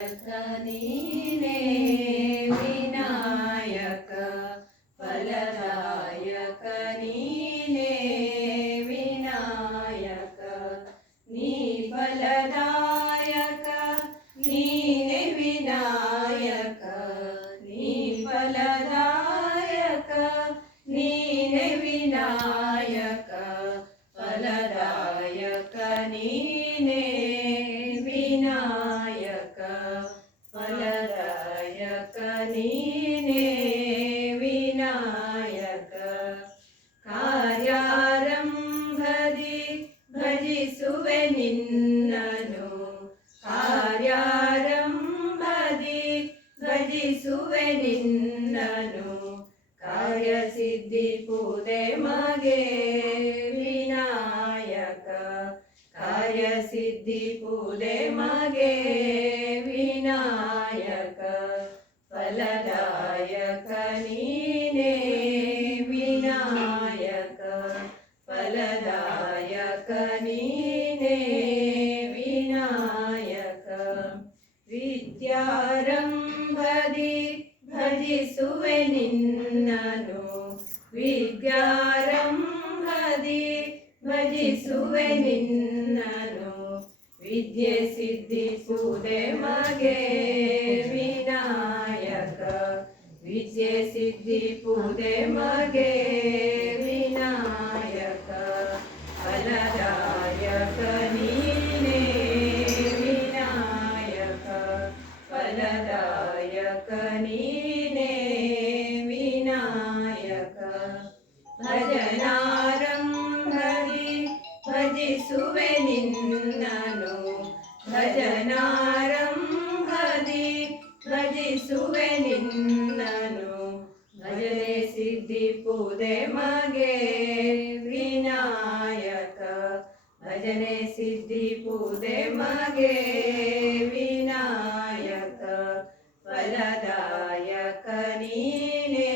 ನೀನೇ ವಿನಾಯಕ ಫಲದಾಯಕ ನೀನೇ ವಿನಾಯಕ ನೀ ಫಲದಾಯಕ ನೀನೇ ವಿನಾಯಕ ನೀ ಫಲದಾಯಕ ನೀನೇ ವಿನಾಯಕ ಫಲದಾಯಕ ನೀನೇ ವಿನಾಯಕ ಫಲದಾಯಕ ನೀನೇ ವಿನಾಯಕ ಕಾರ್ಯಾರಂಭದಿ ಭಜಿಸುವೆ ನಿನ್ನನು ಕಾರ್ಯಾರಂಭದಿ ಭಜಿಸುವೆ ನಿನ್ನನು ಕಾರ್ಯಸಿದ್ಧಿ ಪೂದೆ ಮಗೆ ವಿನಾಯಕ ಕಾರ್ಯಸಿದ್ಧಿ ಪೂದೆ ಮಗೆ ವಿನಾಯಕ ಫಲದಾಯಕ ನೀನೇ ವಿನಾಯಕ ಫಲದಾಯಕ ನೀನೇ ವಿನಾಯಕ ವಿದ್ಯಾರಂಭದಿ ಭಜಿಸುವೆ ನಿನ್ನನು ವಿದ್ಯಾರಂಭದಿ ಭಜಿಸುವೆ ನಿನ್ನನು ವಿದ್ಯೆ ಸಿದ್ಧಿಸುವುದೇ ಮಗೆ ವಿನಾಯಕ ವಿದ್ಯೆ ಸಿದ್ಧಿಸುವುದೇ ಮಗೆ ವಿನಾಯಕ ಫಲದಾಯಕ ನೀನೇ ವಿನಾಯಕ ಫಲದಾಯಕ ನೀನೇ ವಿನಾಯಕ ಭಜನಾರಂಭದಿ ಭಜಿಸುವೆ ನಿನ್ನನು ಭಜನಾರಂಭದಿ ಭಜಿಸುವೆ ನಿನ್ನನು ಭಜನೆ ಸಿದ್ಧಿ ಪೂದೆ ಮಗೆ ವಿನಾಯಕ ಭಜನೆ ಸಿದ್ಧಿ ಪೂದೆ ಮಗೆ ವಿನಾಯಕ ಫಲದಾಯಕ ನೀನೇ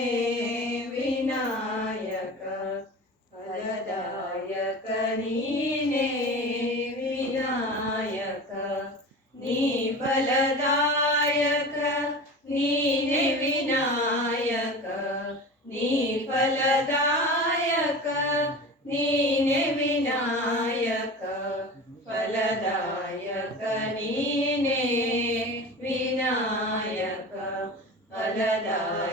ವಿನಾಯಕ ಫಲದಾಯಕ ನೀನೇ ವಿನಾಯಕ ನೀ ಫಲದಾಯಕ ನೀನೇ ವಿನಾಯಕ ನೀ ಫಲದಾಯಕ ನೀನೇ ವಿನಾಯಕ ಫಲದಾಯಕ ನೀನೇ ವಿನಾಯಕ ಫಲದಾಯಕ